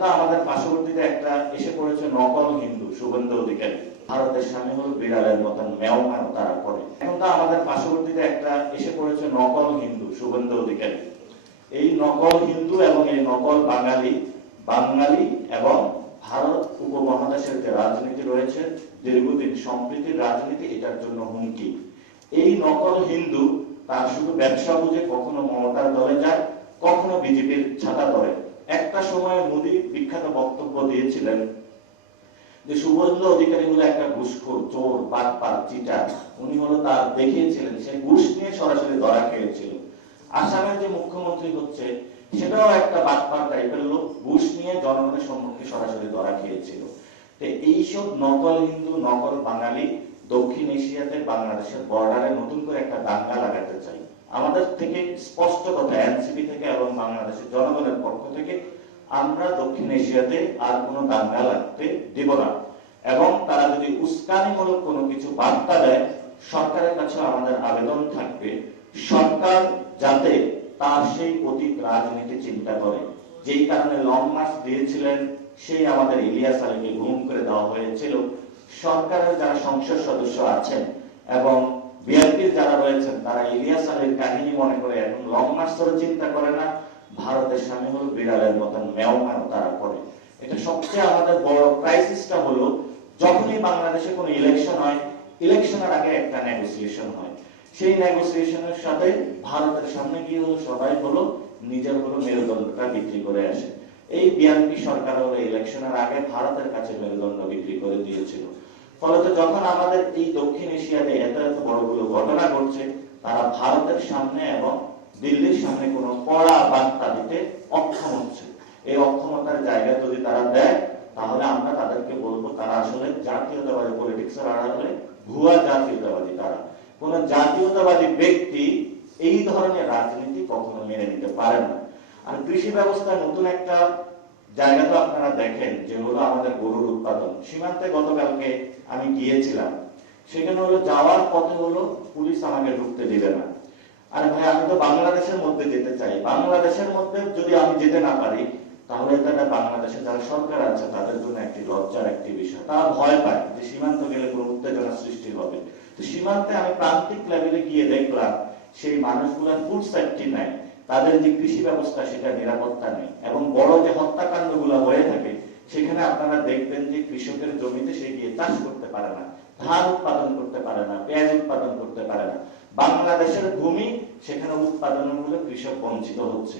তো আমাদের পার্শ্ববর্তীতে একটা এসে পড়েছে নকল হিন্দু শুভেন্দু অধিকারী। ভারতের সামনে হলো বিড়ালের মতন ম্যাও ম্যাও তারা করে। এখন তো আমাদের পার্শ্ববর্তীতে একটা এসে পড়েছে নকল হিন্দু শুভেন্দু অধিকারী। এই নকল হিন্দু এবং এই নকল বাঙালি এবং ভারত উপমহাদেশের যে রাজনীতি রয়েছে, দীর্ঘদিন সম্প্রীতির রাজনীতি, এটার জন্য হুমকি। এই নকল হিন্দু তার শুধু ব্যবসা বুঝে কখনো মমতার দলে যায়, কখনো বিজেপির ছাতা ধরে। একটা সময় মোদী বিখ্যাত বক্তব্য দিয়েছিলেন যে শুভেন্দু অধিকারী হলো একটা ঘুষখোর, চোর, বাটপার, চিটার। উনি হলো তার দেখিয়েছিলেন, সেই ঘুষ নিয়ে সরাসরি ধরা খেয়েছিল। আসামের যে মুখ্যমন্ত্রী হচ্ছে সেটাও একটা বাটপার টাইপের লোক, ঘুষ নিয়ে জনগণের সম্মুখে সরাসরি ধরা খেয়েছিল। তো এইসব নকল হিন্দু, নকল বাঙালি দক্ষিণ এশিয়াতে বাংলাদেশের বর্ডারে নতুন করে একটা দাঙ্গা লাগাতে চাই। আমাদের থেকে স্পষ্ট কথা, এনসিপি থেকে এবং বাংলাদেশের জনগণের পক্ষ থেকে, আমরা দক্ষিণ এশিয়াতে আর কোনো দাঙ্গা লাগতে দেব না। এবং তারা যদি উস্কানিমূলক কোনো কিছু বার্তা দেয়, সরকারের কাছে আমাদের আবেদন থাকবে, সরকার যাতে তার সেই অতীত রাজনীতি চিন্তা করে। যেই কারণে লং মার্চ দিয়েছিলেন, সেই আমাদের ইলিয়াস আলীকে গুম করে দেওয়া হয়েছিল। সরকারের যারা সংসদ সদস্য আছেন এবং বিএনপির যারা রয়েছেন, তারা ইলিয়াস আলীর কাহিনী মনে করে এখন লং মার্চ করে চিন্তা করে না, ভারতের সামনে হলো বিড়ালের মতন ম্যাও ম্যাও তারা করে। এটা সবচেয়ে আমাদের বড় ক্রাইসিসটা হলো, যখনই বাংলাদেশে কোনো ইলেকশন হয়, ইলেকশনের আগে একটা নেগোসিয়েশন হয়। সেই নেগোসিয়েশনের সাথে ভারতের সামনে গিয়ে হলো সবাই হলো নিজের হলো মেরুদণ্ডটা বিক্রি করে আসে। এই বিএনপি সরকার হলো ইলেকশনের আগে ভারতের কাছে মেরুদণ্ড বিক্রি করে দিয়েছিল। ফলত যখন আমাদের এই দক্ষিণ এশিয়াতে এত এত বড়গুলো ঘটনা ঘটছে, তারা ভারতের সামনে এবং দিল্লির সামনে কোনো কড়া বার্তা দিতে অক্ষম হচ্ছে। এই অক্ষমতার জায়গা যদি তারা দেয়, তাহলে আমরা তাদেরকে বলবো তারা আসলে জাতীয়তাবাদী পলিটিক্সের আড়ালে ভুয়া জাতীয়তাবাদী। তারা কোন জাতীয়তাবাদী ব্যক্তি এই ধরনের রাজনীতি কখনো মেনে নিতে পারেন না। আর কৃষি ব্যবস্থায় নতুন একটা জায়গা তো আপনারা দেখেন যে হলো আমাদের গরুর উৎপাদন। সীমান্তে গতকালকে আমি গিয়েছিলাম, সেখানে হলো যাওয়ার পথে হলো পুলিশ আমাকে ঢুকতে দিবে না। আরে ভাই, আমি তো বাংলাদেশের মধ্যে যেতে চাই। বাংলাদেশের মধ্যে যদি আমি যেতে না পারি, তাহলে এটা বাংলাদেশের যারা সরকার আছে তাদের জন্য একটি লজ্জার একটি বিষয়। তারা ভয় পায় যে সীমান্ত গেলে কোনো উত্তেজনা সৃষ্টি হবে। তো সীমান্তে আমি প্রান্তিক লেভেলে গিয়ে দেখলাম সেই মানুষগুলোর ফুড সেফটি নাই, তাদের যে কৃষি ব্যবস্থা সেটা নিরাপত্তা নেই। এবং বড় যে হত্যাকাণ্ড গুলো হয়ে থাকে, সেখানে আপনারা দেখবেন যে কৃষকের জমিতে সে গিয়ে চাষ করতে পারে না, ধান উৎপাদন করতে পারে না, পেঁয়াজ উৎপাদন করতে পারে না। বাংলাদেশের ভূমি সেখানে উৎপাদনের মূল্যে কৃষক বঞ্চিত হচ্ছে।